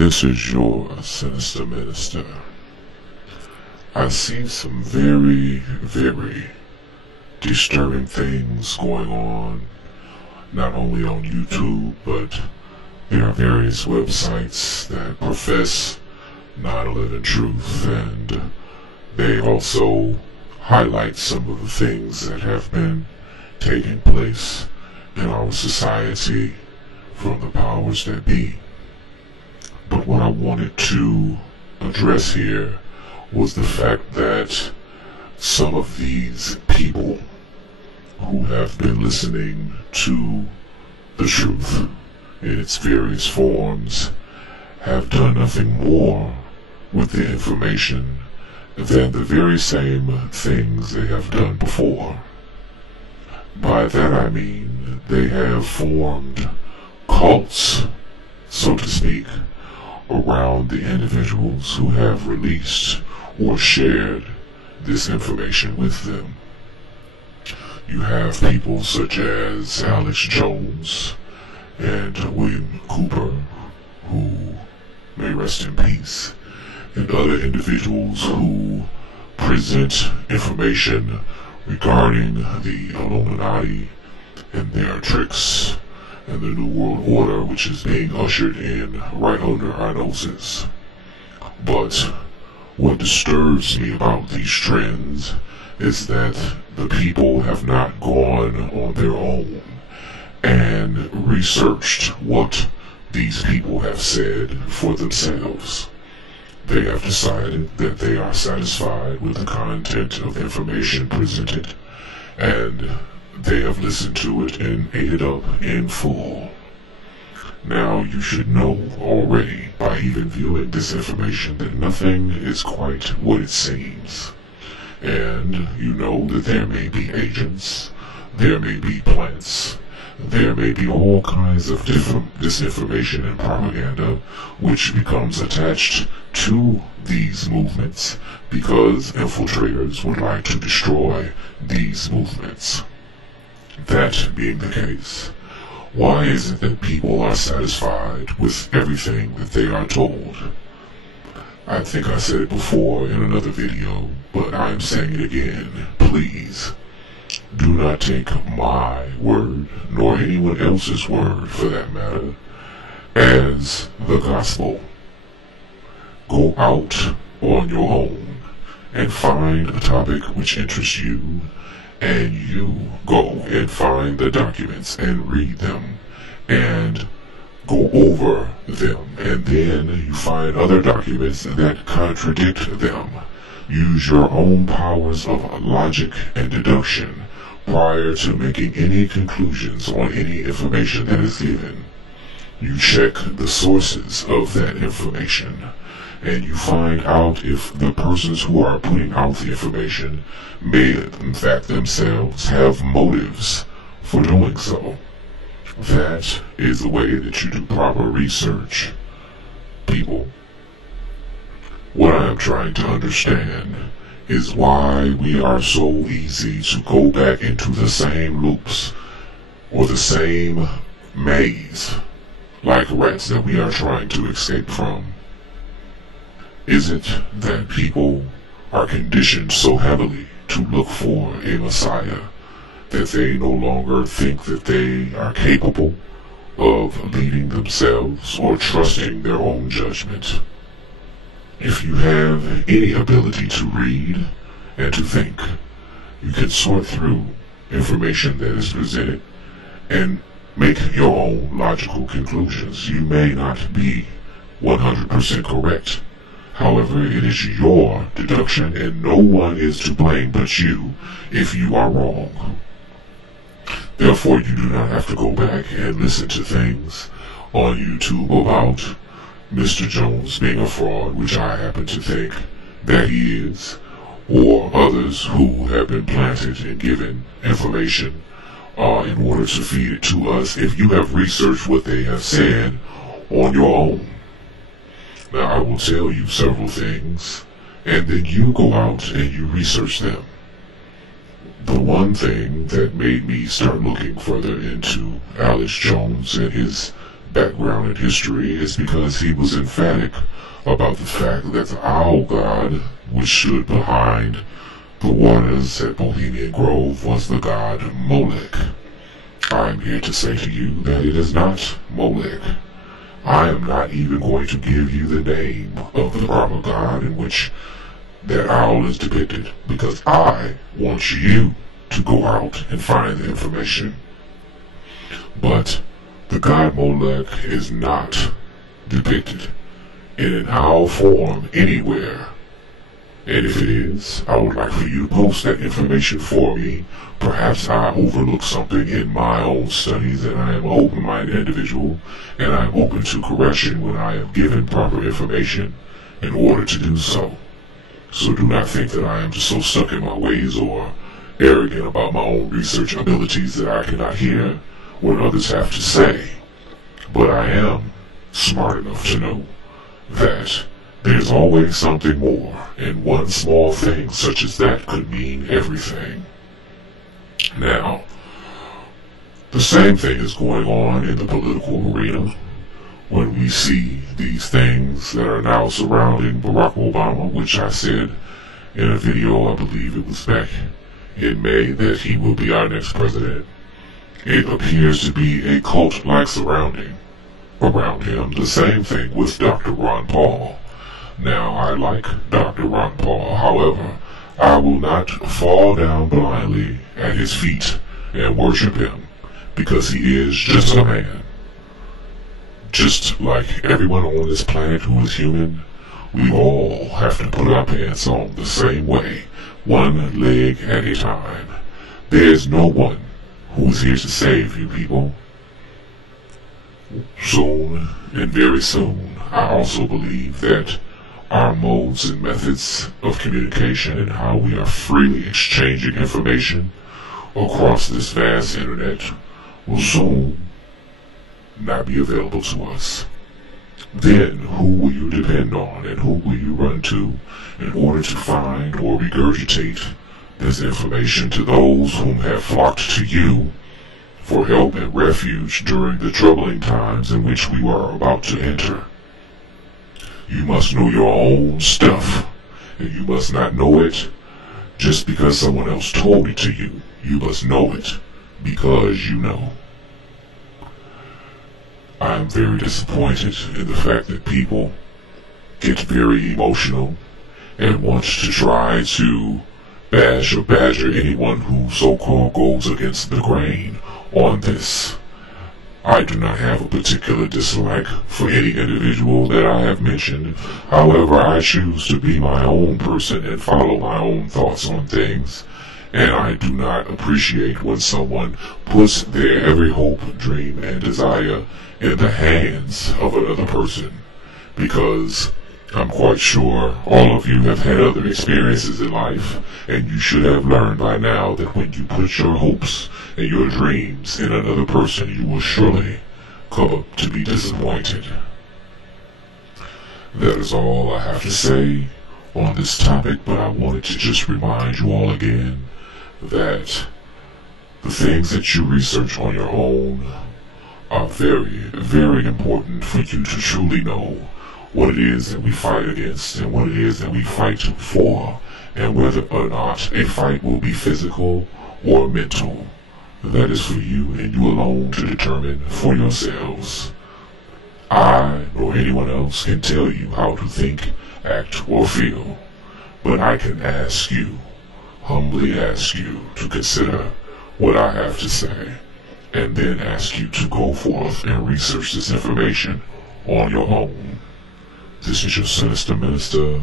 This is your sinister minister. I see some very disturbing things going on, not only on YouTube, but there are various websites that profess 9/11 truth, and they also highlight some of the things that have been taking place in our society from the powers that be. But what I wanted to address here was the fact that some of these people who have been listening to the truth in its various forms have done nothing more with the information than the very same things they have done before. By that I mean they have formed cults, so to speak, around the individuals who have released or shared this information with them. You have people such as Alex Jones and William Cooper, who may rest in peace, and other individuals who present information regarding the Illuminati and their tricks and the New World Order, which is being ushered in right under our noses. But what disturbs me about these trends is that the people have not gone on their own and researched what these people have said for themselves. They have decided that they are satisfied with the content of information presented, and they have listened to it and ate it up in full. Now, you should know already by even viewing this information that nothing is quite what it seems. And you know that there may be agents, there may be plants, there may be all kinds of different disinformation and propaganda which becomes attached to these movements because infiltrators would like to destroy these movements. That being the case, why is it that people are satisfied with everything that they are told? I think I said it before in another video, but I am saying it again. Please, do not take my word, nor anyone else's word for that matter, as the gospel. Go out on your own and find a topic which interests you, and you go and find the documents and read them and go over them, and then you find other documents that contradict them. Use your own powers of logic and deduction prior to making any conclusions on any information that is given. You check the sources of that information, and you find out if the persons who are putting out the information may in fact themselves have motives for doing so. That is the way that you do proper research, people. What I am trying to understand is why we are so easy to go back into the same loops or the same maze like rats that we are trying to escape from. Is it that people are conditioned so heavily to look for a Messiah that they no longer think that they are capable of leading themselves or trusting their own judgment? If you have any ability to read and to think, you can sort through information that is presented and make your own logical conclusions. You may not be 100% correct. However, it is your deduction, and no one is to blame but you if you are wrong. Therefore, you do not have to go back and listen to things on YouTube about Mr. Jones being a fraud, which I happen to think that he is, or others who have been planted and given information in order to feed it to us, if you have researched what they have said on your own. Now, I will tell you several things, and then you go out and you research them. The one thing that made me start looking further into Alex Jones and his background and history is because he was emphatic about the fact that the owl god, which stood behind the waters at Bohemian Grove, was the god Molech. I'm here to say to you that it is not Molech. I am not even going to give you the name of the proper god in which that owl is depicted, because I want you to go out and find the information. But the god Molech is not depicted in an owl form anywhere. And if it is, I would like for you to post that information for me. Perhaps I overlooked something in my own studies, and I am an open-minded individual, and I am open to correction when I am given proper information in order to do so. So do not think that I am just so stuck in my ways or arrogant about my own research abilities that I cannot hear what others have to say. But I am smart enough to know that there's always something more, and one small thing such as that could mean everything. Now, the same thing is going on in the political arena when we see these things that are now surrounding Barack Obama, which I said in a video, I believe it was back in May, that he will be our next president. It appears to be a cult-like surrounding around him. The same thing with Dr. Ron Paul. Now, I like Dr. Ron Paul, however, I will not fall down blindly at his feet and worship him, because he is just a man. Just like everyone on this planet who is human, we all have to put our pants on the same way, one leg at a time. There's no one who is here to save you people. Soon, and very soon, I also believe that our modes and methods of communication and how we are freely exchanging information across this vast internet will soon not be available to us. Then who will you depend on, and who will you run to in order to find or regurgitate this information to those whom have flocked to you for help and refuge during the troubling times in which we are about to enter? You must know your own stuff, and you must not know it just because someone else told it to you. You must know it because you know. I am very disappointed in the fact that people get very emotional and want to try to bash or badger anyone who so-called goes against the grain on this. I do not have a particular dislike for any individual that I have mentioned. However, I choose to be my own person and follow my own thoughts on things. And I do not appreciate when someone puts their every hope, dream, and desire in the hands of another person. Because I'm quite sure all of you have had other experiences in life, and you should have learned by now that when you put your hopes and your dreams in another person, you will surely come up to be disappointed. That is all I have to say on this topic, but I wanted to just remind you all again that the things that you research on your own are very, very important for you to truly know what it is that we fight against and what it is that we fight for, and whether or not a fight will be physical or mental. That is for you and you alone to determine for yourselves. I, nor anyone else, can tell you how to think, act, or feel, but I can ask you, humbly ask you, to consider what I have to say, and then ask you to go forth and research this information on your own. This is your sinister minister.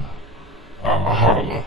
Holla.